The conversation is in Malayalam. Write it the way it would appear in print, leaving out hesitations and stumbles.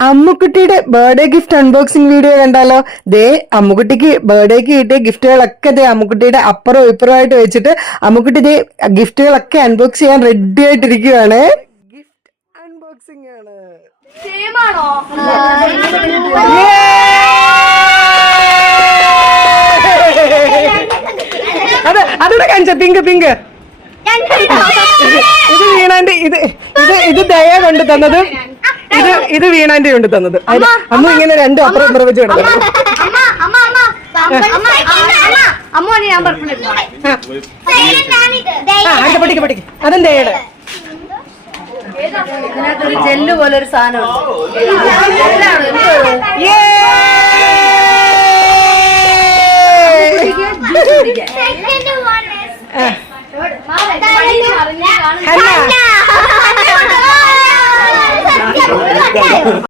അമ്മുക്കുട്ടിയുടെ ബർത്ത്ഡേ ഗിഫ്റ്റ് അൺബോക്സിംഗ് വീഡിയോ കണ്ടാലോ? ദേ അമ്മുക്കുട്ടിക്ക് ബർത്ത്ഡേക്ക് കിട്ടിയ ഗിഫ്റ്റുകളൊക്കെ ദേ അമ്മുക്കുട്ടിയുടെ അപ്പുറവും ഇപ്പുറമായിട്ട് വെച്ചിട്ട് അമ്മുക്കുട്ടി ദേ ഗിഫ്റ്റുകളൊക്കെ അൺബോക്സ് ചെയ്യാൻ റെഡി ആയിട്ടിരിക്കുവാണ്. ഗിഫ്റ്റ് അൺബോക്സിംഗ് ആണ്. അതൂടെ കാണിച്ച പിങ്ക് പിങ്ക്. ഇത് വീണാന്റെ ഇത് ദയ കൊണ്ട് തന്നത്. ഇത് വീണാന്റെ കൊണ്ട് തന്നത്. അമ്മ ഇങ്ങനെ രണ്ടും അപ്പുറം ഇപ്പുറം വെച്ച് കിടന്നു. അടുത്ത പൊട്ടിക്ക് പൊട്ടിക്ക്. അതും ദയയുടെ. ജെല്ല് പോലെ ഒരു സാധനം. ഹന്ന